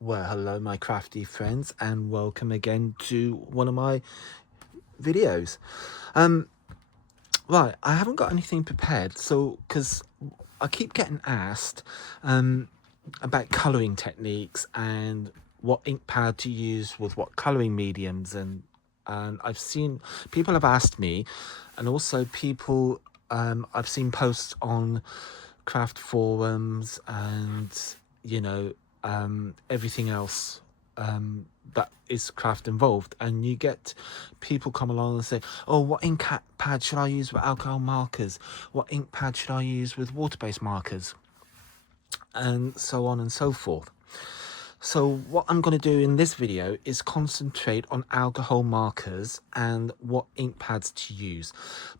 Well, hello, my crafty friends, and welcome again to one of my videos. Right, I haven't got anything prepared, so because I keep getting asked about colouring techniques and what ink pad to use with what colouring mediums, and I've seen people have asked me, and also people I've seen posts on craft forums and you know everything else that is craft involved, and you get people come along and say, oh, what ink pad should I use with alcohol markers, what ink pad should I use with water-based markers, and so on and so forth. So what I'm going to do in this video is concentrate on alcohol markers and what ink pads to use.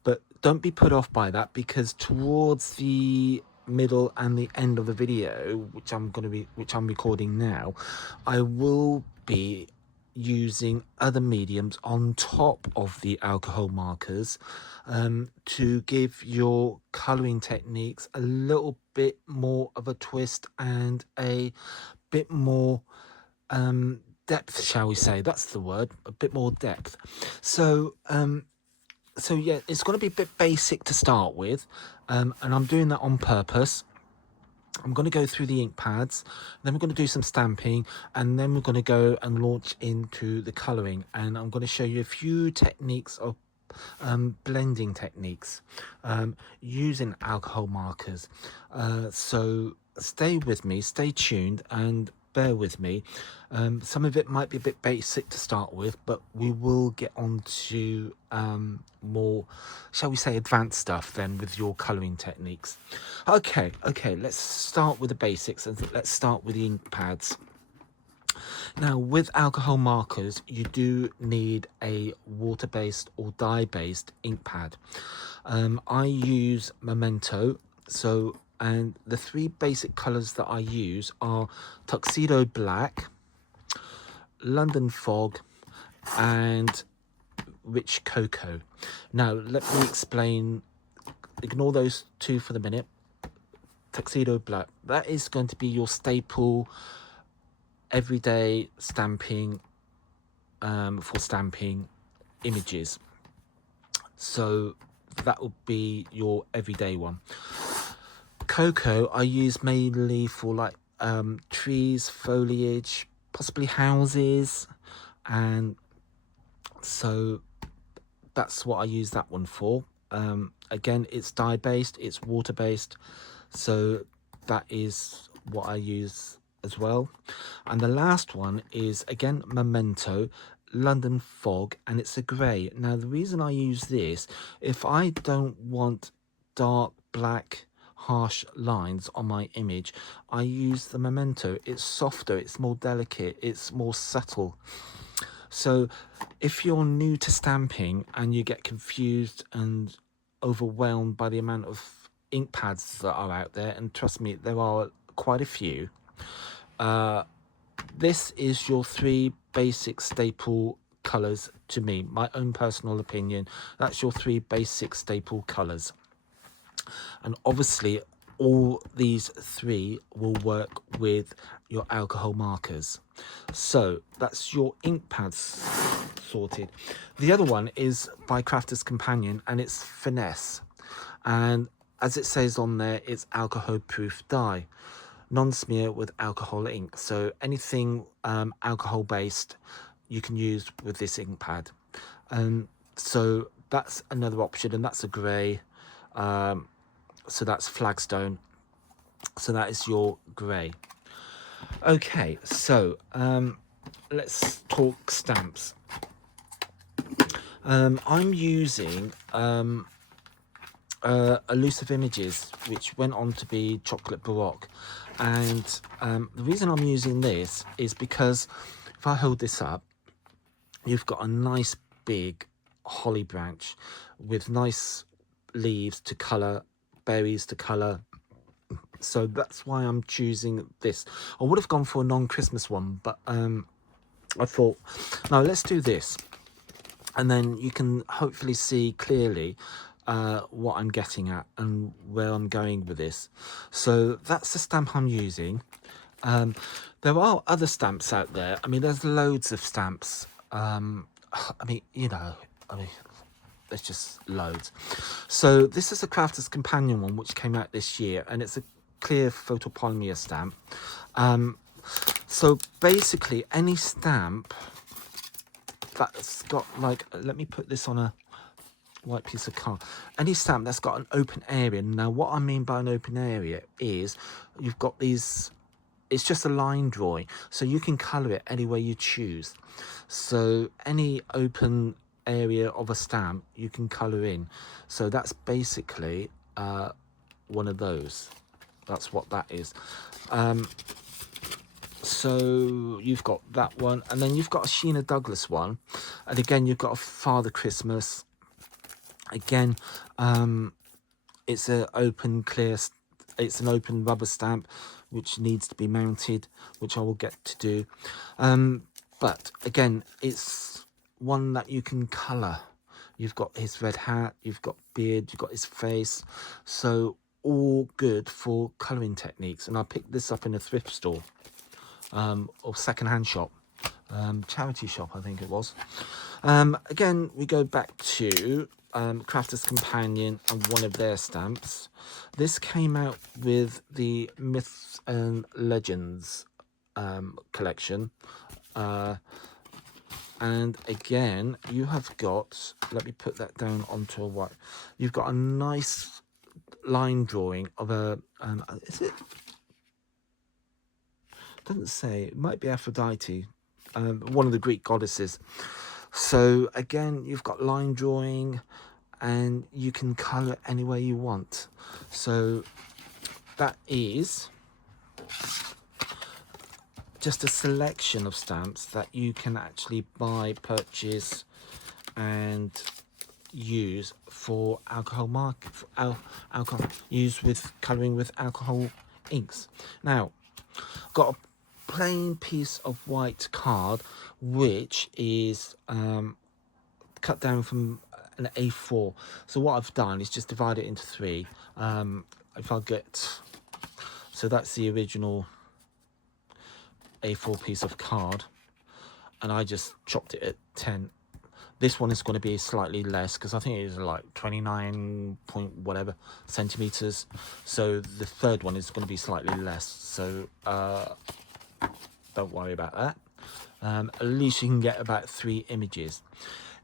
But don't be put off by that, because towards the middle and the end of the video, which I'm recording now, I will be using other mediums on top of the alcohol markers to give your coloring techniques a little bit more of a twist and a bit more depth, shall we say. That's the word, a bit more depth. So yeah, it's going to be a bit basic to start with, and I'm doing that on purpose. I'm going to go through the ink pads, then we're going to do some stamping, and then we're going to go and launch into the colouring, and I'm going to show you a few techniques of blending techniques using alcohol markers. So stay with me, stay tuned, and bear with me. Some of it might be a bit basic to start with, but we will get on to more, shall we say, advanced stuff then with your colouring techniques. Okay, let's start with the basics, and let's start with the ink pads. Now, with alcohol markers, you do need a water-based or dye-based ink pad. I use Memento, and the three basic colours that I use are Tuxedo Black, London Fog, and Rich Cocoa. Now, let me explain. Ignore those two for the minute. Tuxedo Black, that is going to be your staple everyday stamping for stamping images, so that will be your everyday one. Cocoa I use mainly for like trees, foliage, possibly houses, and so that's what I use that one for. Again, it's dye based, it's water based, so that is what I use as well. And the last one is again Memento, London Fog, and it's a grey. Now the reason I use this, if I don't want dark black harsh lines on my image, I use the Memento. It's softer, it's more delicate, it's more subtle. So if you're new to stamping and you get confused and overwhelmed by the amount of ink pads that are out there, and trust me, there are quite a few, this is your three basic staple colours to me. My own personal opinion, that's your three basic staple colours. And obviously all these three will work with your alcohol markers. So that's your ink pads sorted. The other one is by Crafter's Companion, and it's Finesse, and as it says on there, it's alcohol proof dye, non-smear with alcohol ink. So anything alcohol based you can use with this ink pad. So that's another option, and that's a grey. So that's Flagstone, so that is your grey. Okay, so let's talk stamps. I'm using Elusive Images, which went on to be Chocolate Baroque, and the reason I'm using this is because if I hold this up, you've got a nice big holly branch with nice leaves to colour, berries to colour. So that's why I'm choosing this. I would have gone for a non-Christmas one, but I thought, no, let's do this, and then you can hopefully see clearly what I'm getting at and where I'm going with this. So that's the stamp I'm using. There are other stamps out there. I mean, there's loads of stamps. I mean, you know, I mean, there's just loads. So this is a Crafter's Companion one, which came out this year, and it's a clear photopolymer stamp. So basically, any stamp that's got like, let me put this on a white piece of card. Any stamp that's got an open area. Now, what I mean by an open area is you've got these. It's just a line drawing, so you can colour it any way you choose. So any open area of a stamp you can colour in. So that's basically one of those. That's what that is. So you've got that one, and then you've got a Sheena Douglas one, and again you've got a Father Christmas. Again, it's an open clear. It's an open rubber stamp which needs to be mounted, which I will get to do. But again, it's one that you can colour. You've got his red hat, you've got beard, you've got his face. So all good for colouring techniques. And I picked this up in a thrift store or second-hand shop, charity shop, I think it was. Again, we go back to Crafter's Companion and one of their stamps. This came out with the Myths and Legends collection. And again, you have got, let me put that down onto a white. You've got a nice line drawing of a, is it? Doesn't say, it might be Aphrodite, one of the Greek goddesses. So again, you've got line drawing and you can colour any way you want. So that is just a selection of stamps that you can actually buy, purchase and use for alcohol alcohol used with colouring with alcohol inks. Now, I've got a plain piece of white card which is cut down from an A4. So what I've done is just divide it into three. If I get, so that's the original A4 piece of card, and I just chopped it at 10. This one is going to be slightly less because I think it is like 29 point whatever centimeters. So the third one is going to be slightly less. So don't worry about that. At least you can get about 3 images.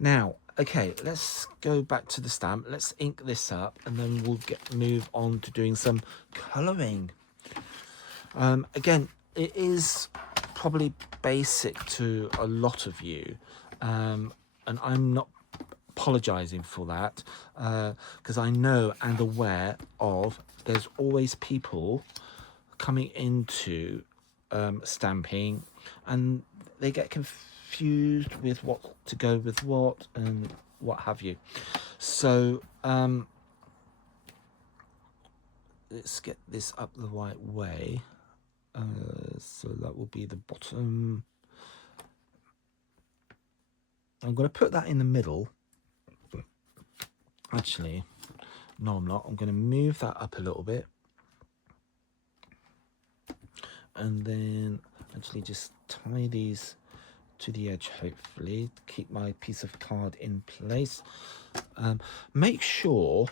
Now, okay, let's go back to the stamp. Let's ink this up and then we'll move on to doing some colouring. Again, it is probably basic to a lot of you, and I'm not apologizing for that, because I know and aware of there's always people coming into stamping and they get confused with what to go with what and what have you. So let's get this up the right way. So that will be the bottom. I'm going to put that in the middle. Actually, no, I'm not. I'm going to move that up a little bit. And then actually just tie these to the edge, hopefully, to keep my piece of card in place. Make sure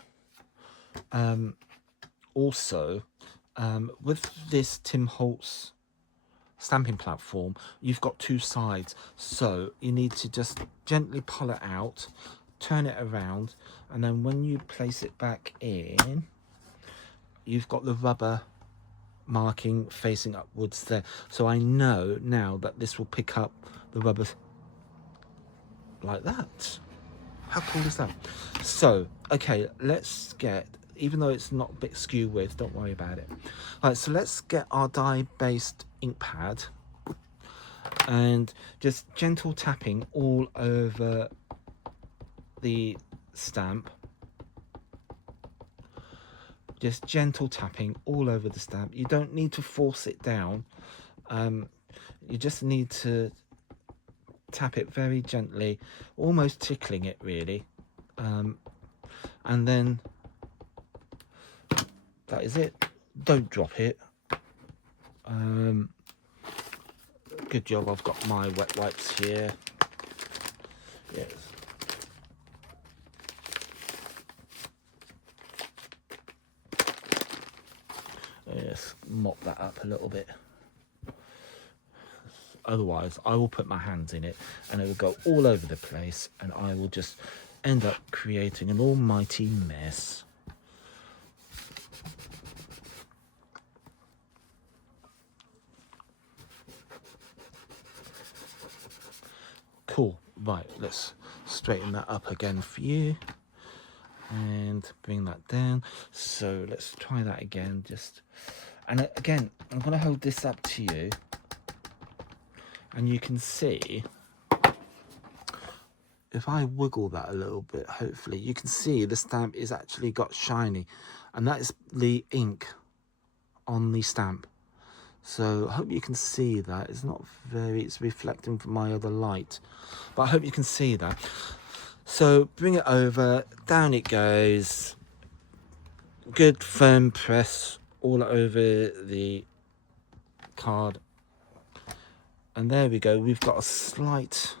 also with this Tim Holtz stamping platform, you've got 2 sides, so you need to just gently pull it out, turn it around, and then when you place it back in, you've got the rubber marking facing upwards there. So I know now that this will pick up the rubber like that. How cool is that? So okay, let's get, even though it's not a bit skew width, don't worry about it. Right, so let's get our dye based ink pad and just gentle tapping all over the stamp. Just gentle tapping all over the stamp. You don't need to force it down. You just need to tap it very gently, almost tickling it really. And then that is it. Don't drop it. good job I've got my wet wipes here. Yes. Yes, mop that up a little bit. Otherwise, I will put my hands in it and it will go all over the place and I will just end up creating an almighty mess. Cool. Right, let's straighten that up again for you and bring that down. So let's try that again. And again, I'm going to hold this up to you and you can see, if I wiggle that a little bit, hopefully you can see the stamp is actually got shiny, and that is the ink on the stamp. So I hope you can see that. It's reflecting from my other light, but I hope you can see that. So bring it over, down it goes. Good firm press all over the card. And there we go, we've got a slight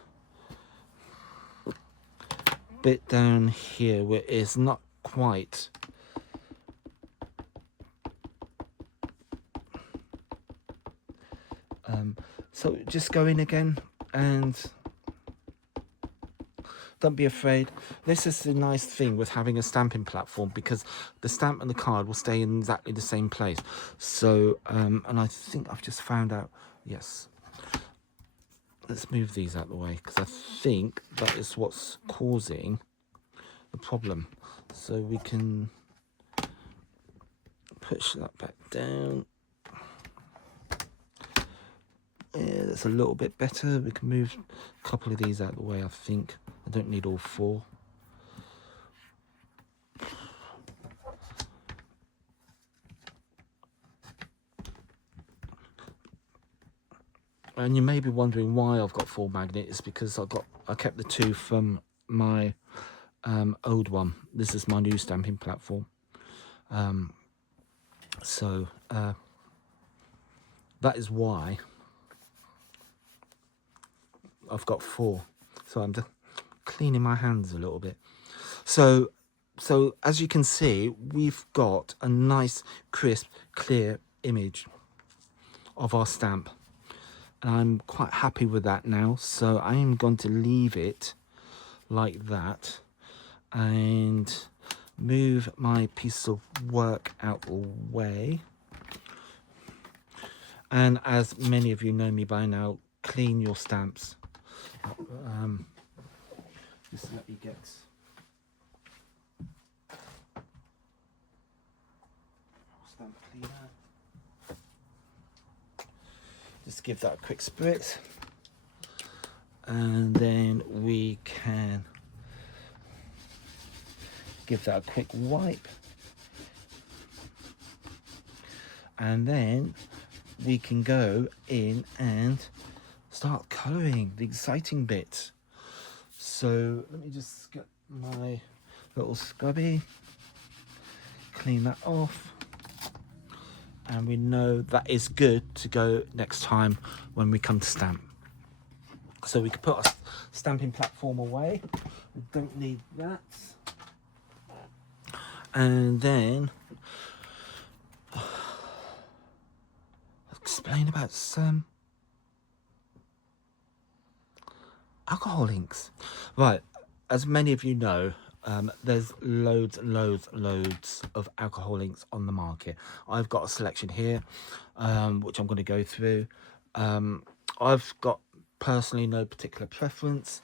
bit down here where it's not quite. So just go in again and don't be afraid. This is the nice thing with having a stamping platform, because the stamp and the card will stay in exactly the same place. So, and I think I've just found out, yes. Let's move these out of the way, because I think that is what's causing the problem. So we can push that back down. Yeah, that's a little bit better. We can move a couple of these out of the way, I think. I don't need all four. And you may be wondering why I've got 4 magnets. Because I kept the 2 from my old one. This is my new stamping platform. So that is why I've got 4. So I'm just cleaning my hands a little bit. So as you can see, we've got a nice, crisp, clear image of our stamp. And I'm quite happy with that now. So I am going to leave it like that and move my piece of work out the way. And as many of you know me by now, clean your stamps. Just let me get stamp cleaner. Just give that a quick spritz, and then we can give that a quick wipe, and then we can go in and start colouring the exciting bits. So let me just get my little scrubby, clean that off, and we know that is good to go next time when we come to stamp. So we can put our stamping platform away. We don't need that. And then I'll explain about some alcohol inks. Right, as many of you know, there's loads of alcohol inks on the market. I've got a selection here, which I'm going to go through. I've got personally no particular preference,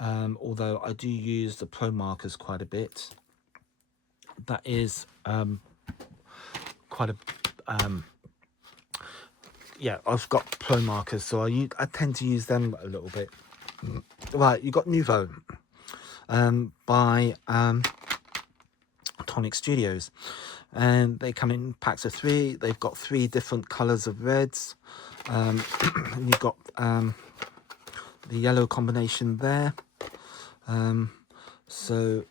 although I do use the Pro Markers quite a bit. That is quite a yeah, I've got Pro Markers, so I tend to use them a little bit. Right, you've got Nuvo by Tonic Studios, and they come in packs of 3. They've got 3 different colors of reds. And you've got the yellow combination there. So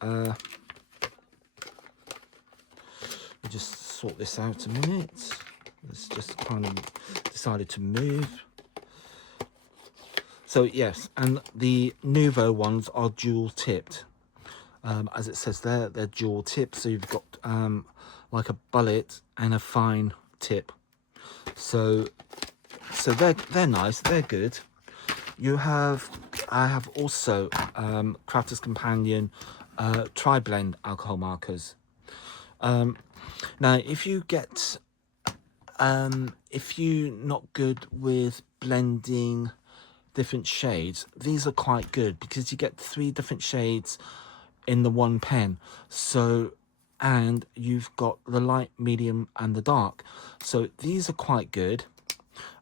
we'll just sort this out a minute. It's just kind of decided to move. So yes, and the Nuvo ones are dual tipped. As it says there, they're dual tipped, so you've got like a bullet and a fine tip. So they're nice, they're good. I have also Crafter's Companion tri-blend alcohol markers. Now if you're not good with blending different shades, these are quite good because you get 3 different shades in the one pen. So, and you've got the light, medium and the dark, so these are quite good,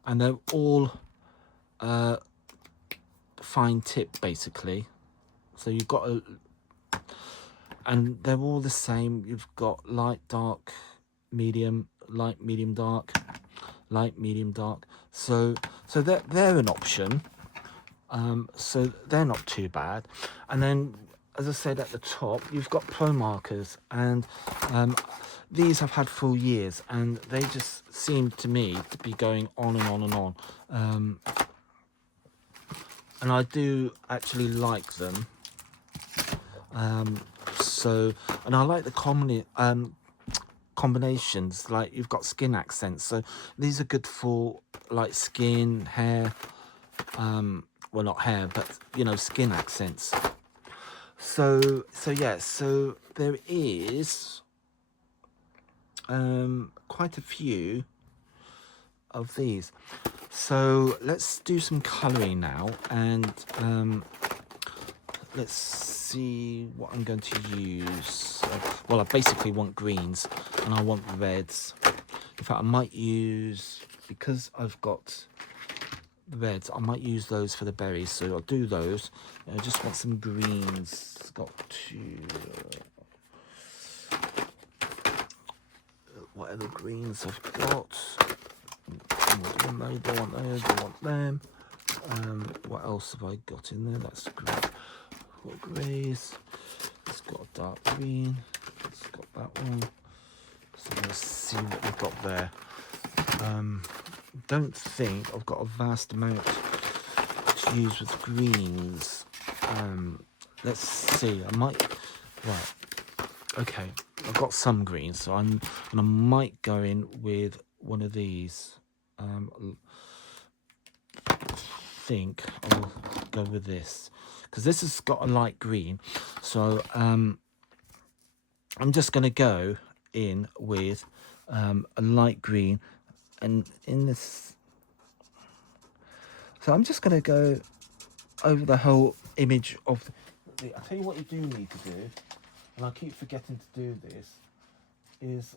and they're all fine tip basically. So you've got and they're all the same. You've got light, dark, medium, light, medium, dark, light, medium, dark. So they're an option. So they're not too bad. And then, as I said at the top, you've got pro markers, and these have had full years, and they just seem to me to be going on and on and on. And I do actually like them. And I like the combinations. Like you've got skin accents, so these are good for like skin, hair. Well, not hair, but you know, skin accents. So yeah, so there is quite a few of these. So let's do some colouring now, and let's see what I'm going to use. Well, I basically want greens and I want reds. In fact, I might use, because I've got reds, I might use those for the berries, so I'll do those. I just want some greens. Got to whatever greens I've got. Don't want those, don't want them. What else have I got in there? That's great. Got greys. It's got a dark green. It's got that one. So let's see what we've got there. Don't think I've got a vast amount to use with greens. Let's see. I might. Right. Okay. I've got some greens, so I might go in with one of these. Think I'll go with this because this has got a light green, so I'm just going to go in with a light green, and in this, so I'm just going to go over the whole image of I'll tell you what you do need to do, and I keep forgetting to do this, is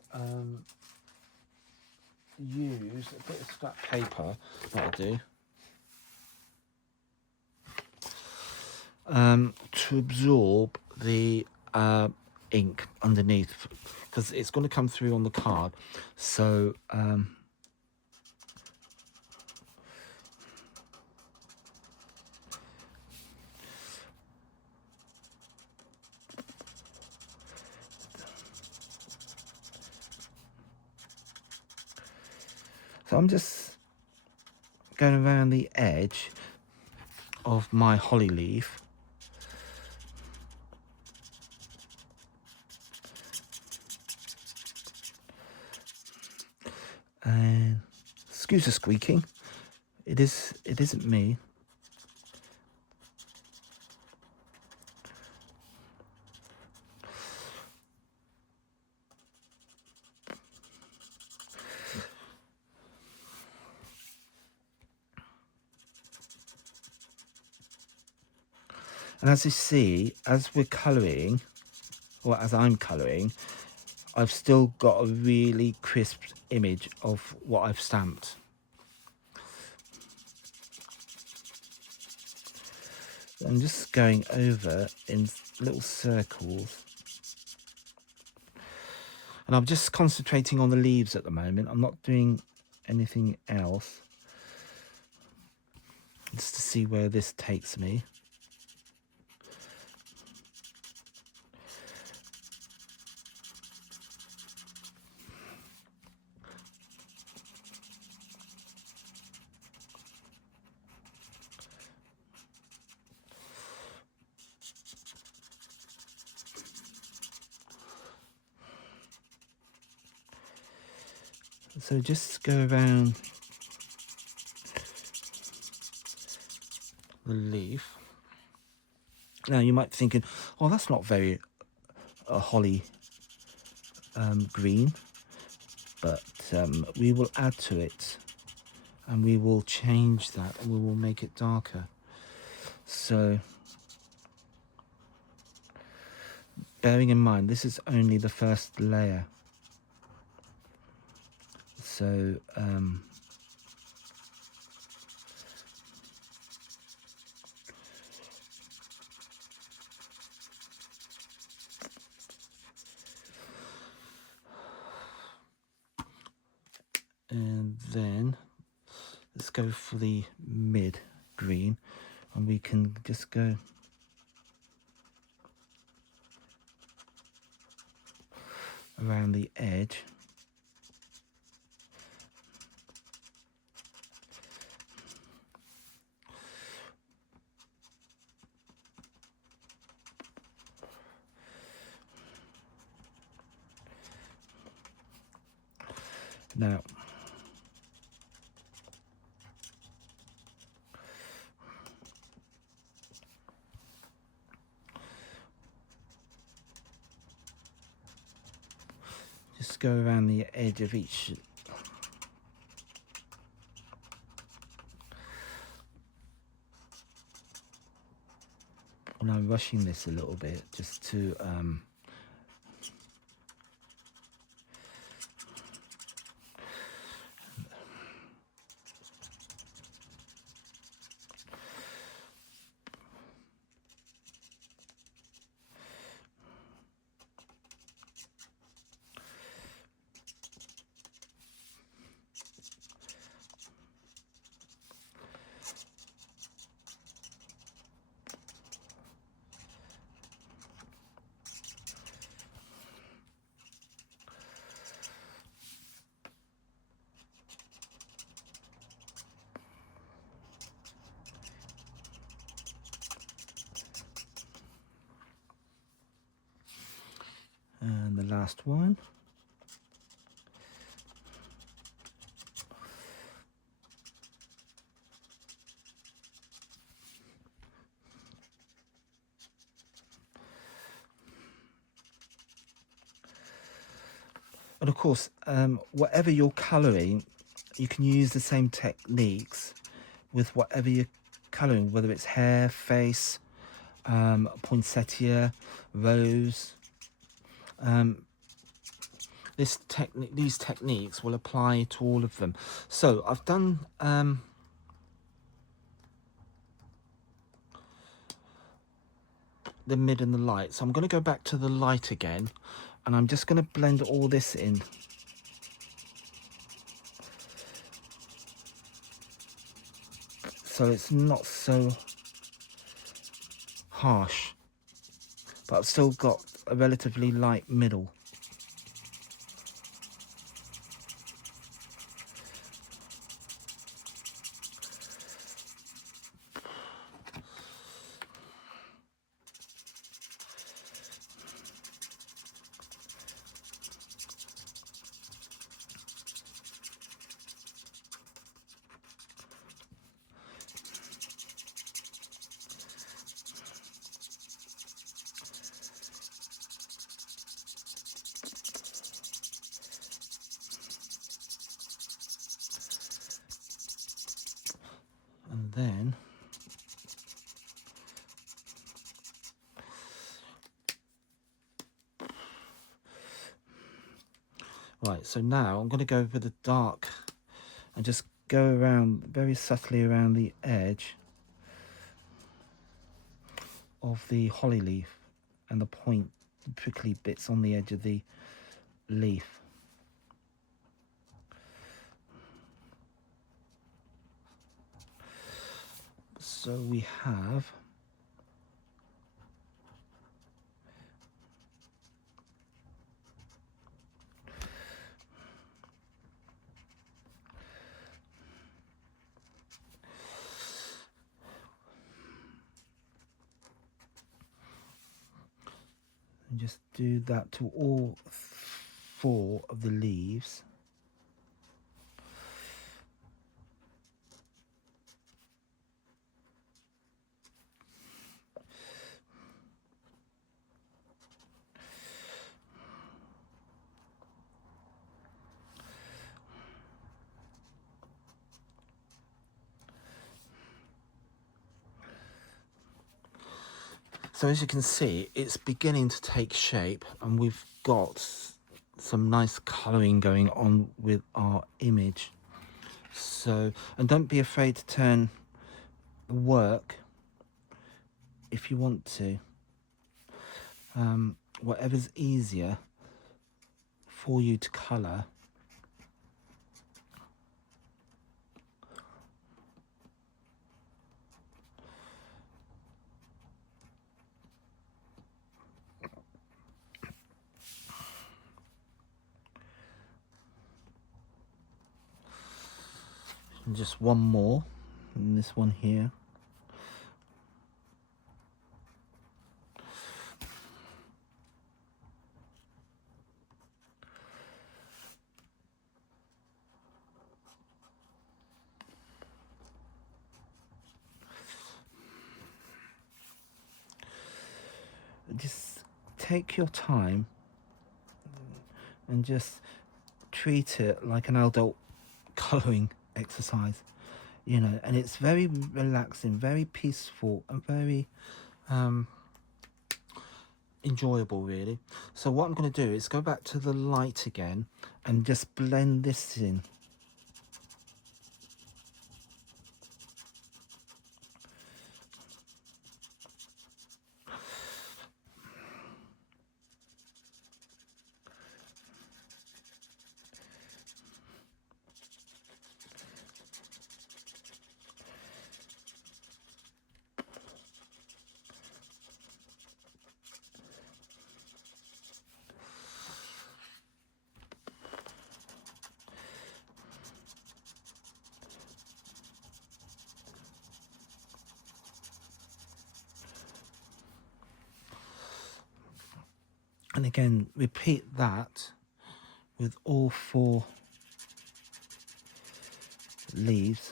use a bit of scrap paper, that'll do, to absorb the ink underneath, because it's going to come through on the card. So I'm just going around the edge of my holly leaf. And excuse the squeaking. It isn't me. And as you see, as we're colouring, or as I'm colouring, I've still got a really crisp image of what I've stamped. I'm just going over in little circles. And I'm just concentrating on the leaves at the moment. I'm not doing anything else. Just to see where this takes me. So just go around the leaf. Now you might be thinking, oh, that's not very holly green, but we will add to it and we will change that and we will make it darker. So bearing in mind this is only the first layer, so and then let's go for the mid green, and we can just go around the edge. Now just go around the edge of each. And I'm rushing this a little bit just to and the last one. And of course, whatever you're colouring, you can use the same techniques with whatever you're colouring, whether it's hair, face, poinsettia, rose. These techniques will apply to all of them. So I've done the mid and the light. So I'm going to go back to the light again, and I'm just going to blend all this in. So it's not so harsh, but I've still got a relatively light middle. And then right, so now I'm going to go with the dark and just go around very subtly around the edge of the holly leaf and the point prickly bits on the edge of the leaf. So we have just do that to all 4 of the leaves. So as you can see, it's beginning to take shape, and we've got some nice colouring going on with our image. So, and don't be afraid to turn the work if you want to. Whatever's easier for you to colour. And just one more, and this one here. Just take your time and just treat it like an adult colouring exercise, you know, and it's very relaxing, very peaceful, and very enjoyable, really. So what I'm going to do is go back to the light again and just blend this in. And again, repeat that with all 4 leaves.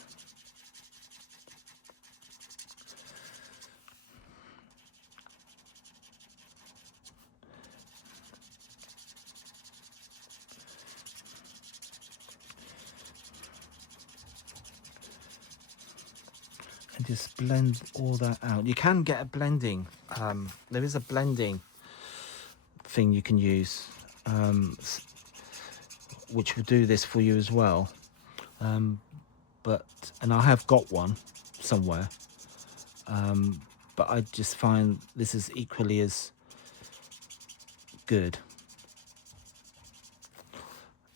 And just blend all that out. You can get a blending, there is a blending thing you can use, which will do this for you as well. And I have got one somewhere, but I just find this is equally as good.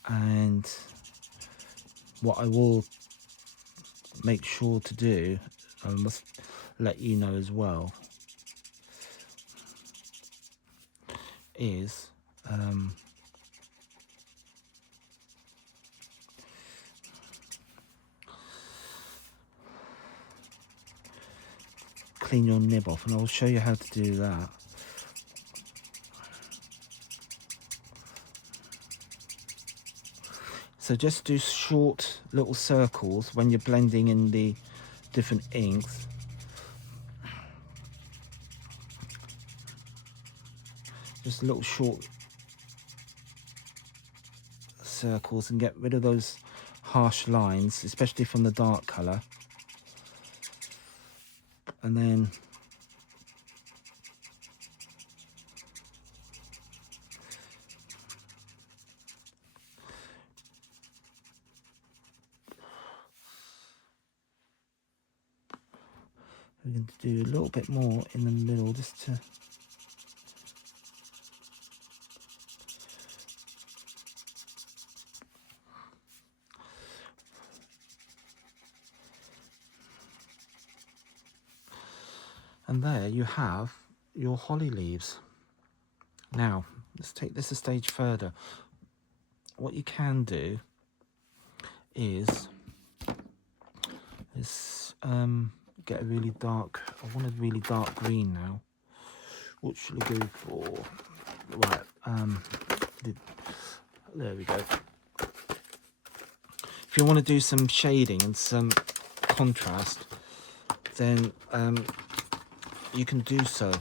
And what I will make sure to do, I must let you know as well, is clean your nib off, and I'll show you how to do that. So just do short little circles when you're blending in the different inks. Just little short circles, and get rid of those harsh lines, especially from the dark colour. And then we're going to do a little bit more in the middle, just to and there you have your holly leaves. Now let's take this a stage further. What you can do is get a really dark, I want a really dark green now. What should I go for? Right, there we go. If you want to do some shading and some contrast, then you can do so.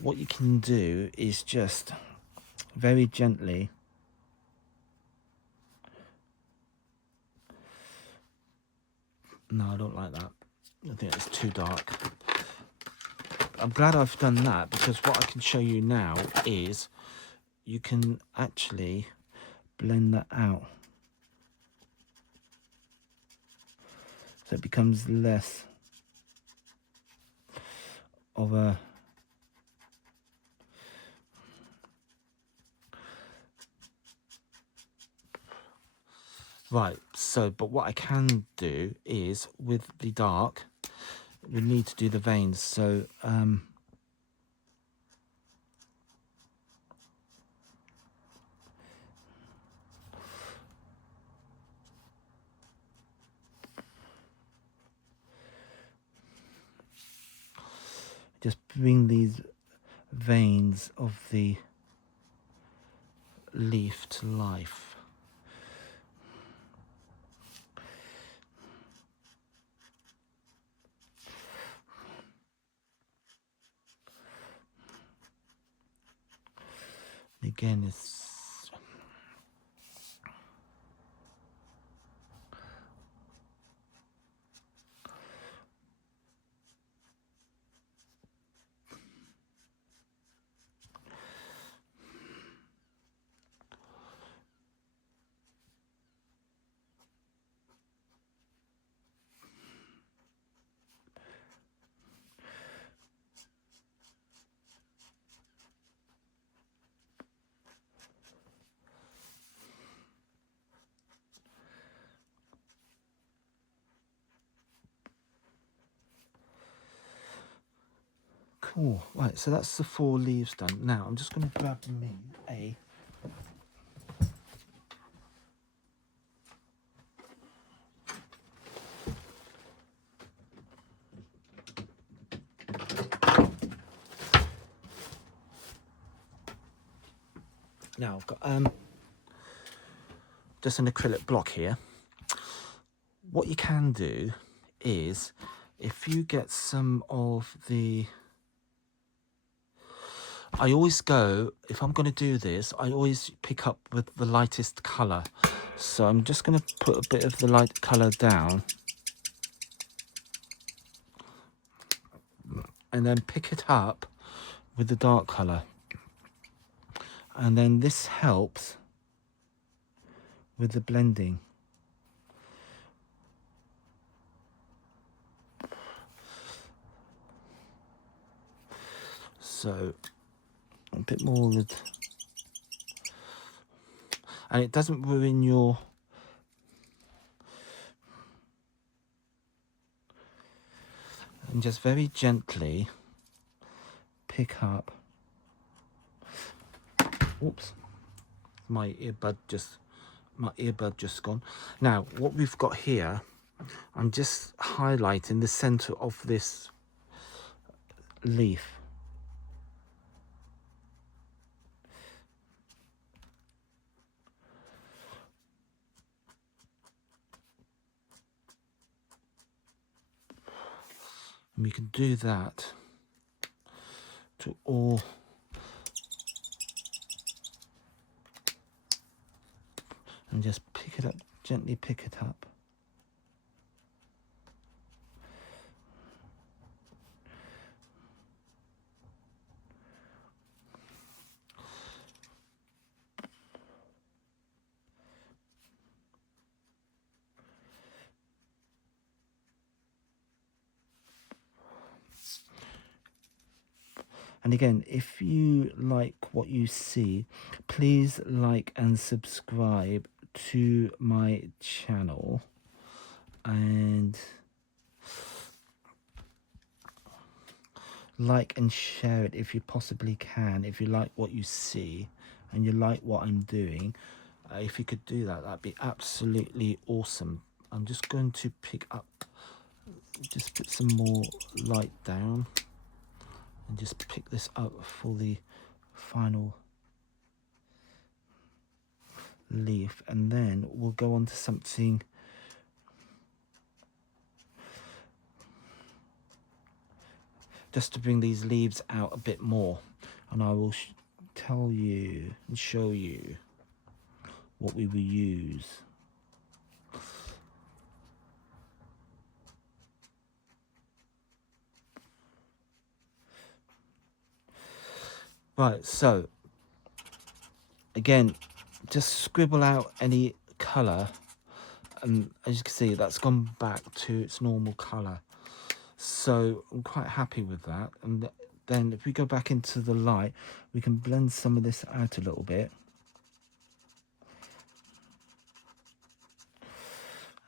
What you can do is just very gently No, I don't like that. I think it's too dark. I'm glad I've done that, because what I can show you now is you can actually blend that out. So it becomes less of a right. So, but what I can do is with the dark, we need to do the veins. So, just bring these veins of the leaf to life. Again, it's cool. Right, so that's the 4 leaves done. Now I'm just going to grab me a now I've got just an acrylic block here. What you can do is, if you get some of the, I always go, if I'm going to do this, I always pick up with the lightest colour. So I'm just going to put a bit of the light colour down and then pick it up with the dark colour. And then this helps with the blending. So a bit more with, and it doesn't ruin your, and just very gently pick up. Oops, my earbud just gone. Now what we've got here, I'm just highlighting the center of this leaf. And we can do that to all, and just pick it up, gently pick it up. And again, if you like what you see, please like and subscribe to my channel, and like and share it if you possibly can. If you like what you see and you like what I'm doing, if you could do that, that'd be absolutely awesome. I'm just going to pick up, just put some more light down and just pick this up for the final leaf, and then we'll go on to something just to bring these leaves out a bit more, and I will tell you and show you what we will use. Right, so again, just scribble out any colour, and as you can see, that's gone back to its normal colour. So I'm quite happy with that. And then if we go back into the light, we can blend some of this out a little bit,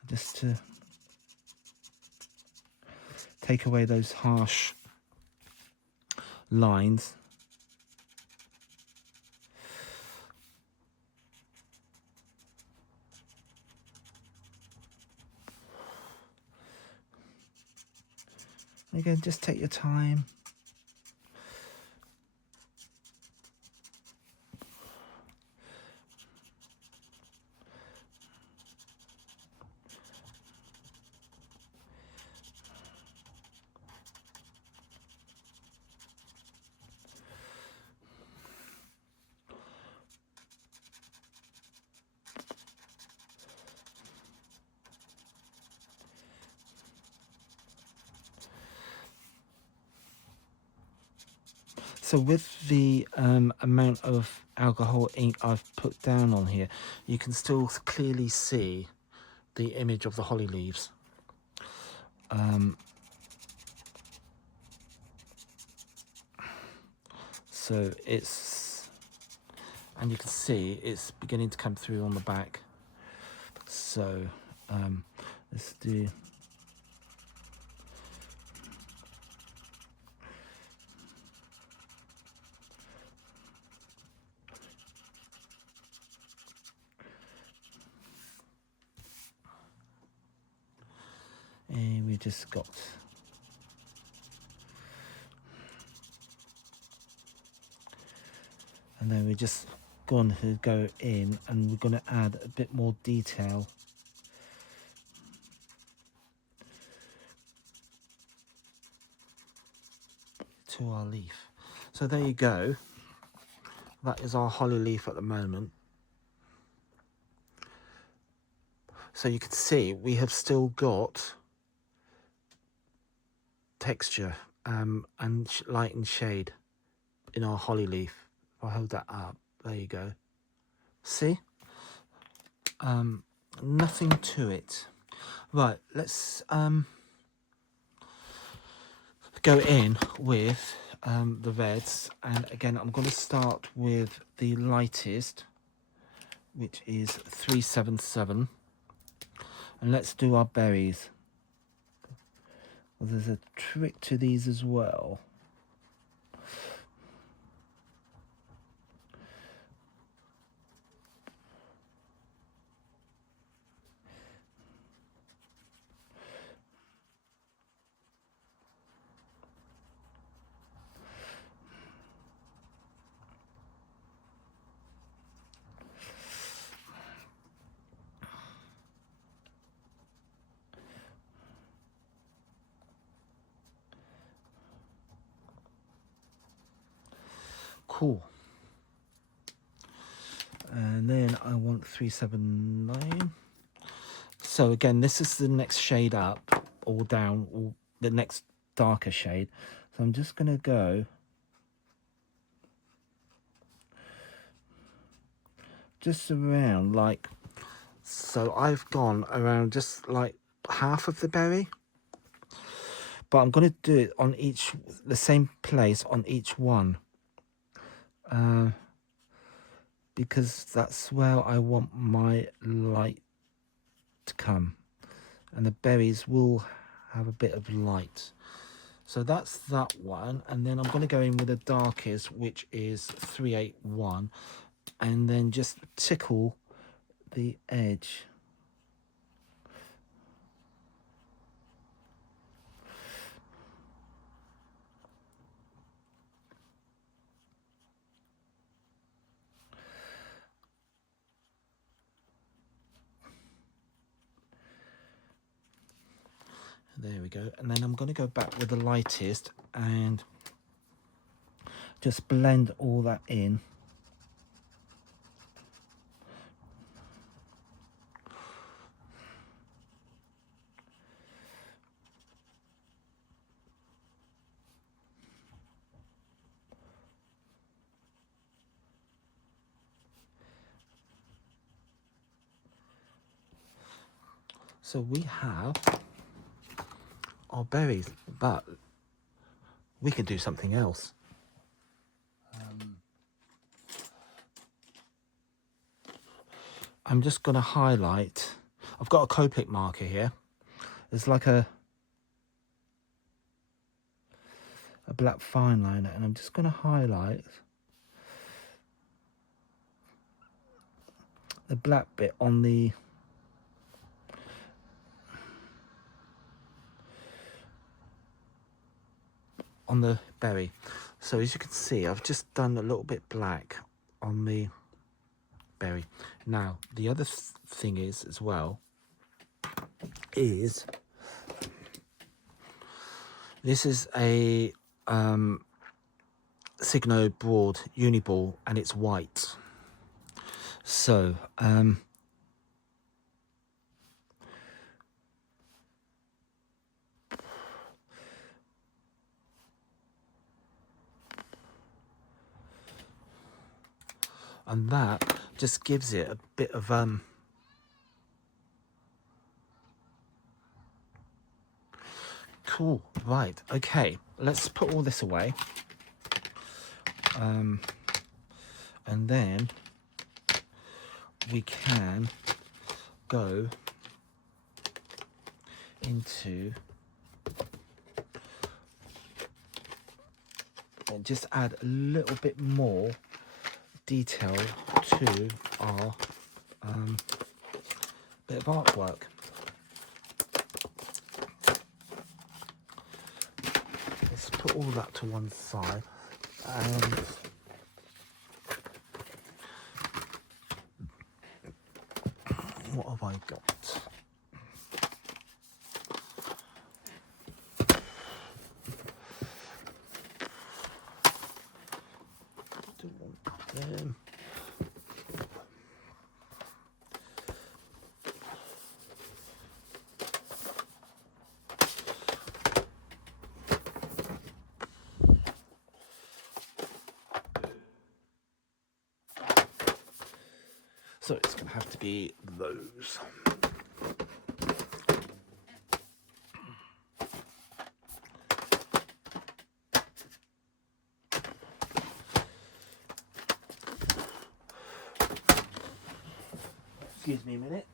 just to take away those harsh lines. Again, just take your time. So with the amount of alcohol ink I've put down on here, you can still clearly see the image of the holly leaves. So it's, and you can see it's beginning to come through on the back. So let's do, and we just got, and then we're just going to go in and we're going to add a bit more detail to our leaf. So there you go. That is our holly leaf at the moment. So you can see we have still got texture and light and shade in our holly leaf. If I hold that up, there you go. See? Nothing to it. Right, let's go in with the reds, and again I'm going to start with the lightest, which is 377, and let's do our berries. Well, there's a trick to these as well. Cool. And then I want 379. So again, this is the next shade up or down, or the next darker shade. So I'm just going to go just around, like, so I've gone around just like half of the berry, but I'm going to do it on each, the same place on each one, because that's where I want my light to come, and the berries will have a bit of light. So that's that one, and then I'm going to go in with the darkest, which is 381, and then just tickle the edge. There we go. And then I'm going to go back with the lightest and just blend all that in. So we have our berries, but we can do something else. I'm just going to highlight. I've got a Copic marker here. It's like a black fine liner, and I'm just going to highlight the black bit on the berry. So as you can see, I've just done a little bit black on the berry. Now the other thing is as well is this is a Signo Broad Uniball, and it's white. So and that just gives it a bit of cool. Right, okay, let's put all this away, and then we can go into and just add a little bit more detail to our bit of artwork. Let's put all that to one side, and what have I got? Don't want them. So it's going to have to be those. Excuse me a minute.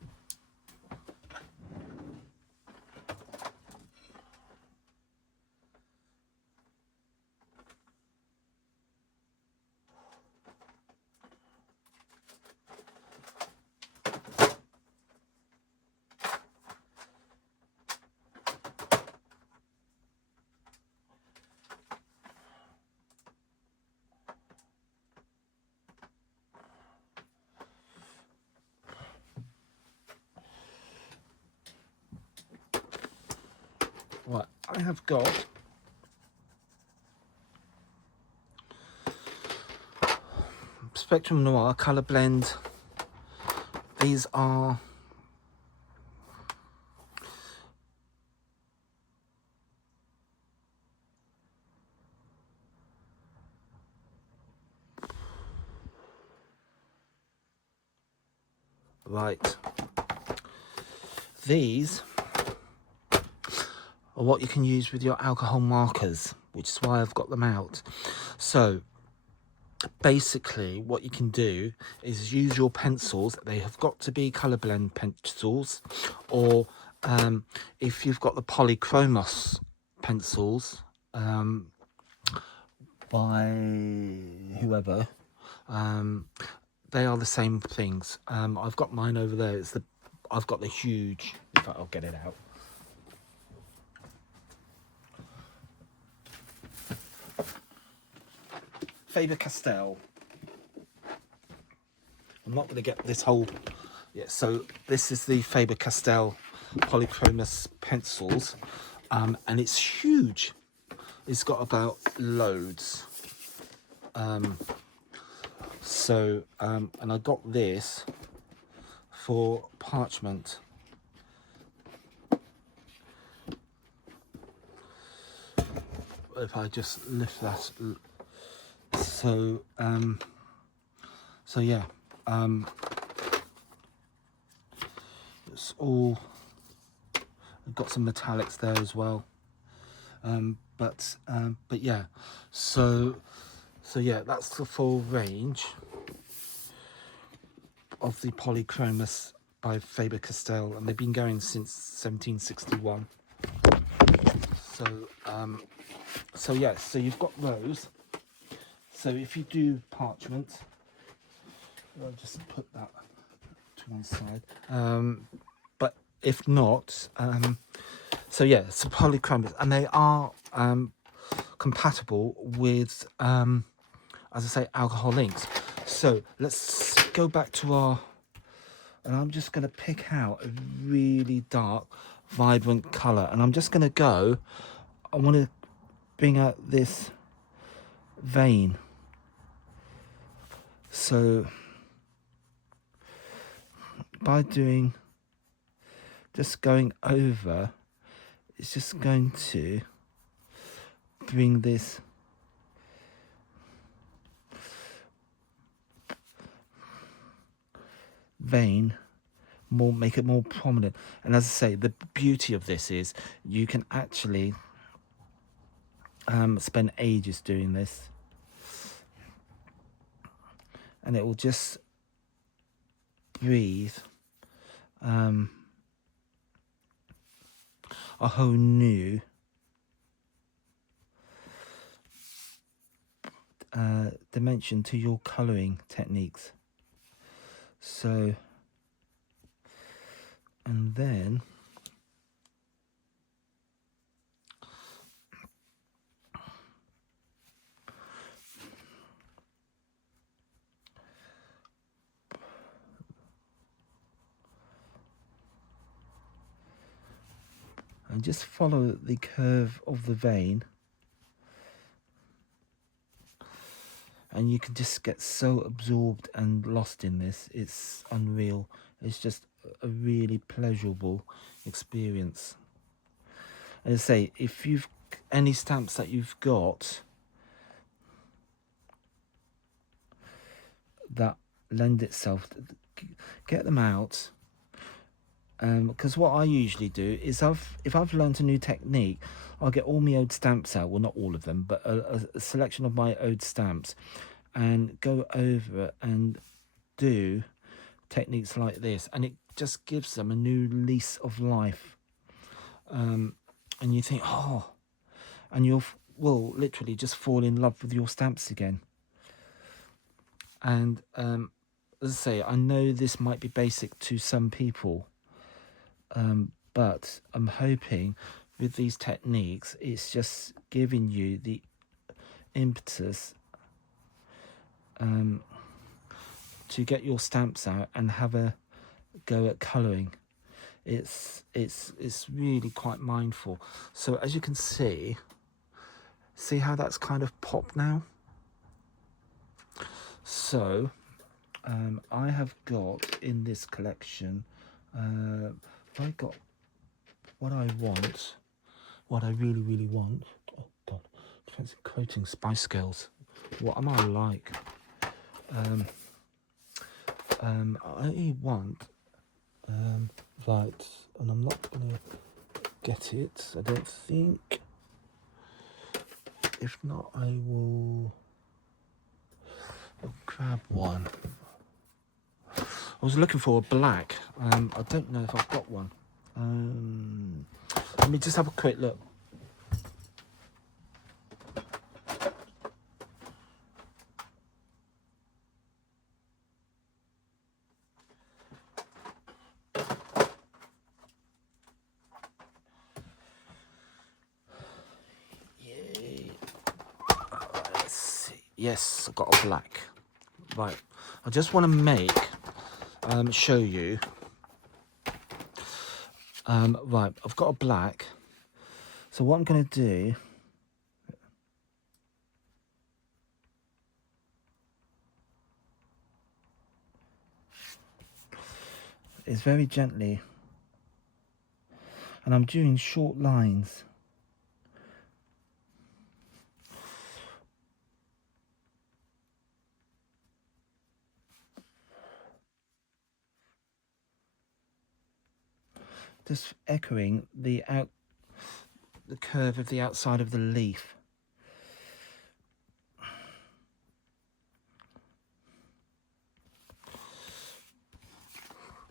Right, I have got Spectrum Noir Colour Blend. These are right. These are what you can use with your alcohol markers, which is why I've got them out. So basically what you can do is use your pencils. They have got to be colour blend pencils, or if you've got the Polychromos pencils by whoever, they are the same things. I've got mine over there. I've got the huge, in fact I'll get it out. Faber-Castell. I'm not going to get this whole... Yeah, so this is the Faber-Castell Polychromos pencils, and it's huge. It's got about loads. And I got this for parchment. If I just lift that... So yeah, it's all I've got some metallics there as well. But yeah, so yeah, that's the full range of the Polychromos by Faber-Castell, and they've been going since 1761. So yeah, so you've got those. So if you do parchment, I'll just put that to one side. But if not, so yeah, it's a Polychromos, and they are compatible with, as I say, alcohol inks. So let's go back to our, and I'm just going to pick out a really dark, vibrant colour, and I'm just going to go, I want to bring out this vein. So by doing, just going over, it's just going to bring this vein more, make it more prominent. And as I say, the beauty of this is you can actually spend ages doing this, and it will just breathe a whole new dimension to your colouring techniques. So, and then and just follow the curve of the vein, and you can just get so absorbed and lost in this. It's unreal. It's just a really pleasurable experience. And I say, if you've any stamps that you've got that lend itself, get them out. Because what I usually do is if I've learned a new technique, I'll get all my old stamps out, well not all of them, but a selection of my old stamps, and go over and do techniques like this, and it just gives them a new lease of life. And you think, oh, and you'll will literally just fall in love with your stamps again. And as I say, I know this might be basic to some people, but I'm hoping with these techniques, it's just giving you the impetus to get your stamps out and have a go at colouring. It's really quite mindful. So as you can see how that's kind of popped now. So I have got in this collection, I got what I want, what I really want. Oh God, fancy quoting Spice Girls. What am I like? I want right, and I'm not gonna get it, I don't think. If not, I'll grab one. I was looking for a black. I don't know if I've got one. Let me just have a quick look. Yay. Let's see. Yes, I've got a black. Right. I just want to make, show you. Right, I've got a black. So what I'm going to do, is very gently, and I'm doing short lines. just echoing the curve of the outside of the leaf.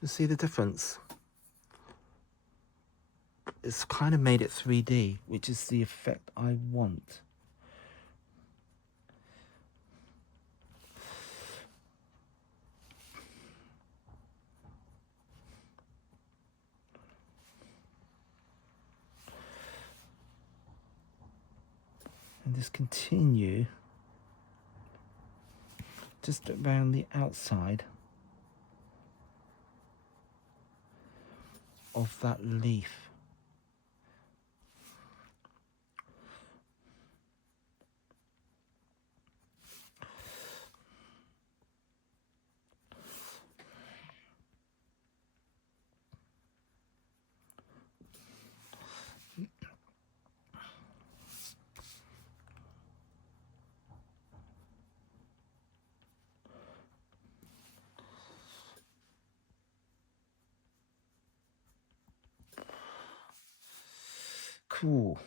You see the difference? It's kind of made it 3D, which is the effect I want. And just continue just around the outside of that leaf. Cool.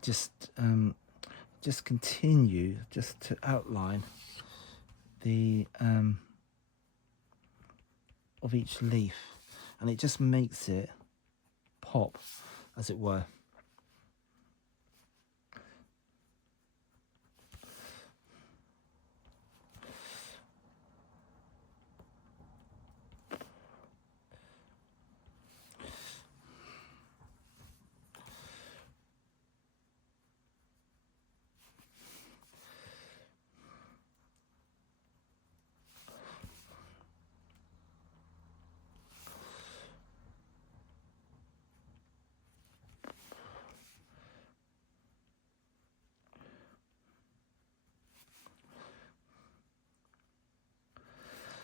Just continue just to outline the of each leaf, and it just makes it pop, as it were.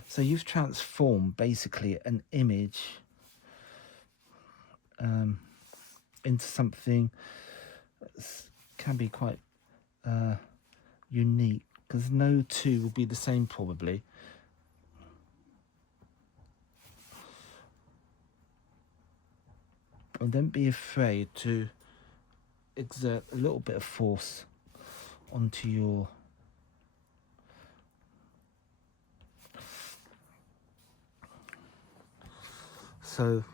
So you've transformed basically an image into something that can be quite unique, because no two will be the same probably. And don't be afraid to exert a little bit of force onto your so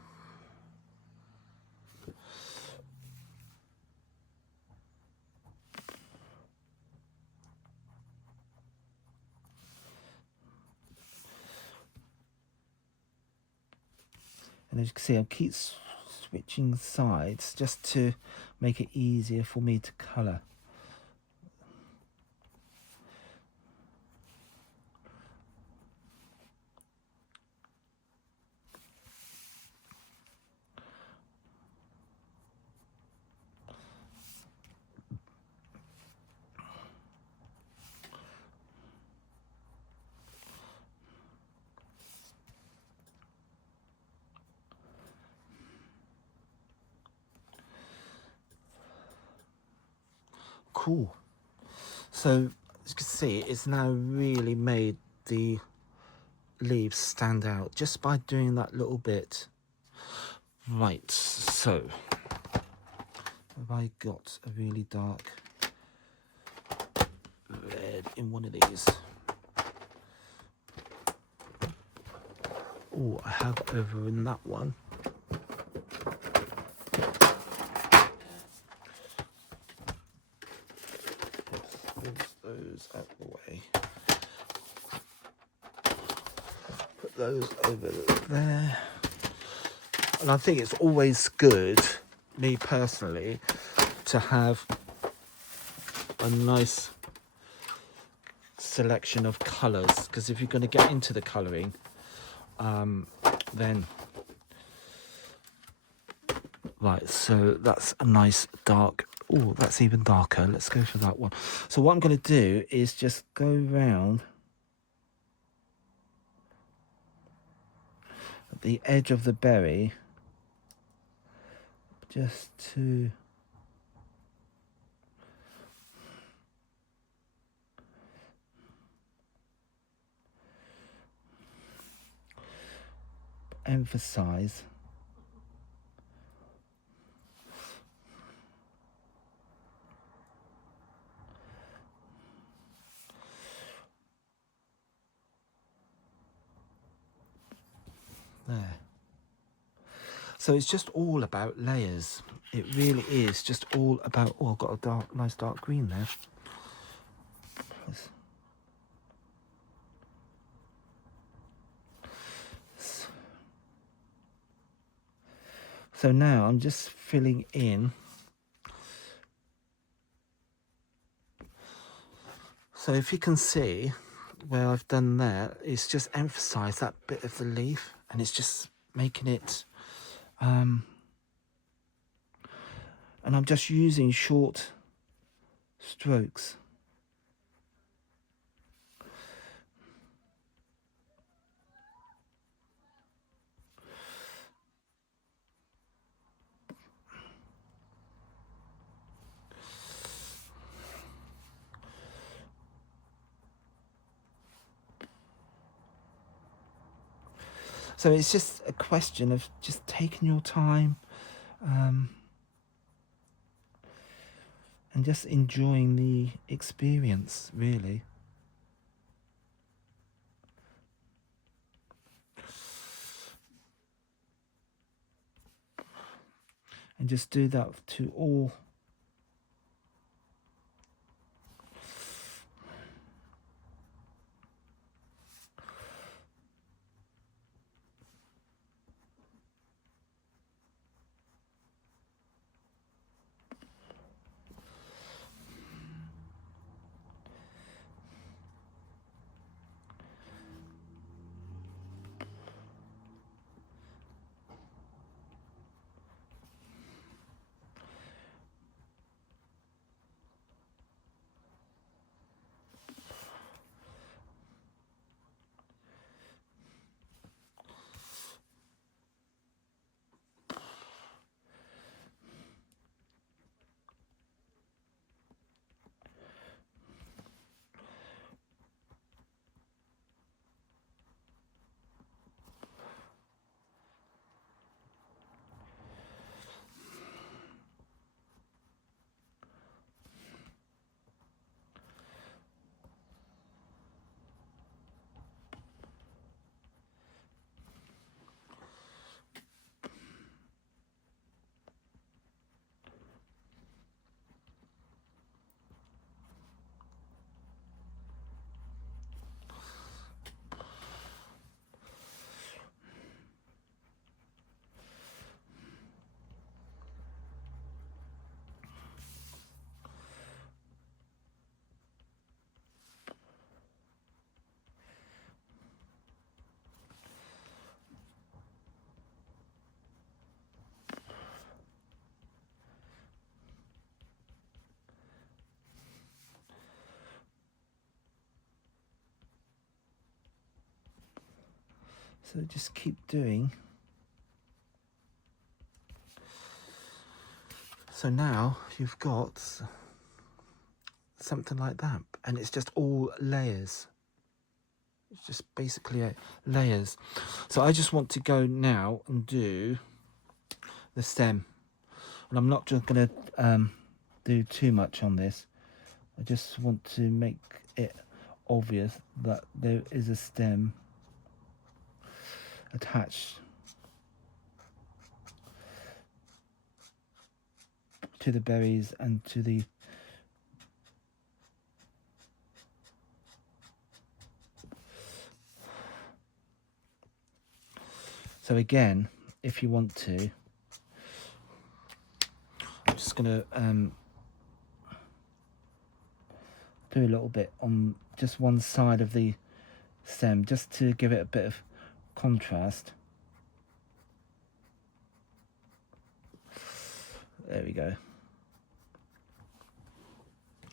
and as you can see, I'll keep switching sides just to make it easier for me to colour. Cool. So as you can see, it's now really made the leaves stand out just by doing that little bit. Right, so have I got a really dark red in one of these? Oh, I have over in that one. Those out the way. Put those over there. And I think it's always good, me personally, to have a nice selection of colours, because if you're going to get into the colouring, then right, so that's a nice dark. Oh, that's even darker. Let's go for that one. So what I'm going to do is just go round the edge of the berry just to emphasize there. So it's just all about layers. It really is just all about, oh, I've got a nice dark green there. So now I'm just filling in. So if you can see where I've done that, it's just emphasised that bit of the leaf, and it's just making it, and I'm just using short strokes. So it's just a question of just taking your time, and just enjoying the experience, really. And just do that to all. So just keep doing. So now you've got something like that, and it's just all layers. It's just basically layers. So I just want to go now and do the stem, and I'm not just going to do too much on this. I just want to make it obvious that there is a stem attached to the berries and to the so again, if you want to, I'm just gonna do a little bit on just one side of the stem, just to give it a bit of contrast. There we go.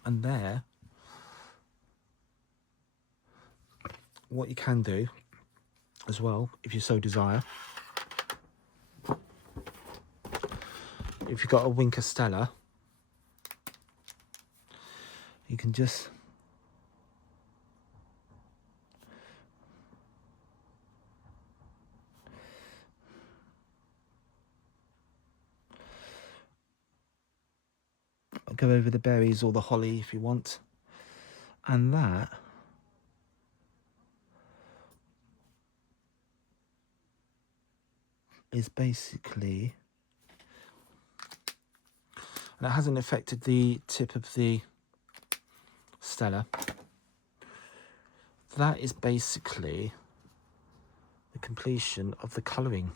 And there, what you can do as well, if you so desire, if you've got a Wink of Stella, you can just go over the berries or the holly if you want. And that is basically, and it hasn't affected the tip of the Stella. That is basically the completion of the colouring.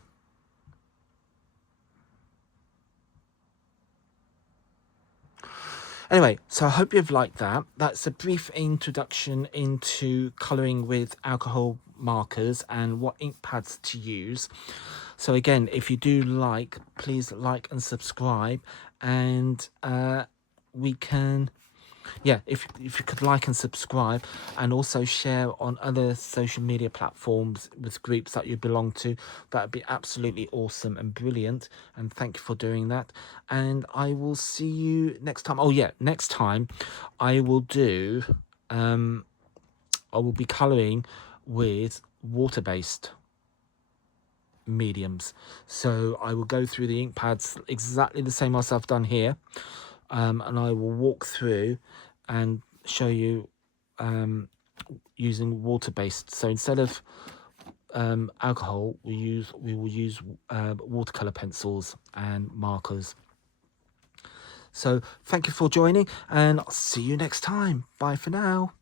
Anyway, so I hope you've liked that. That's a brief introduction into colouring with alcohol markers and what ink pads to use. So again, if you do like, please like and subscribe, and we can, yeah, if you could like and subscribe, and also share on other social media platforms with groups that you belong to, that would be absolutely awesome and brilliant. And thank you for doing that. And I will see you next time. Oh yeah, next time I will do I will be colouring with water-based mediums. So I will go through the ink pads exactly the same as I've done here, and I will walk through and show you using water-based. So instead of alcohol, we will use watercolor pencils and markers. So thank you for joining, and I'll see you next time. Bye for now.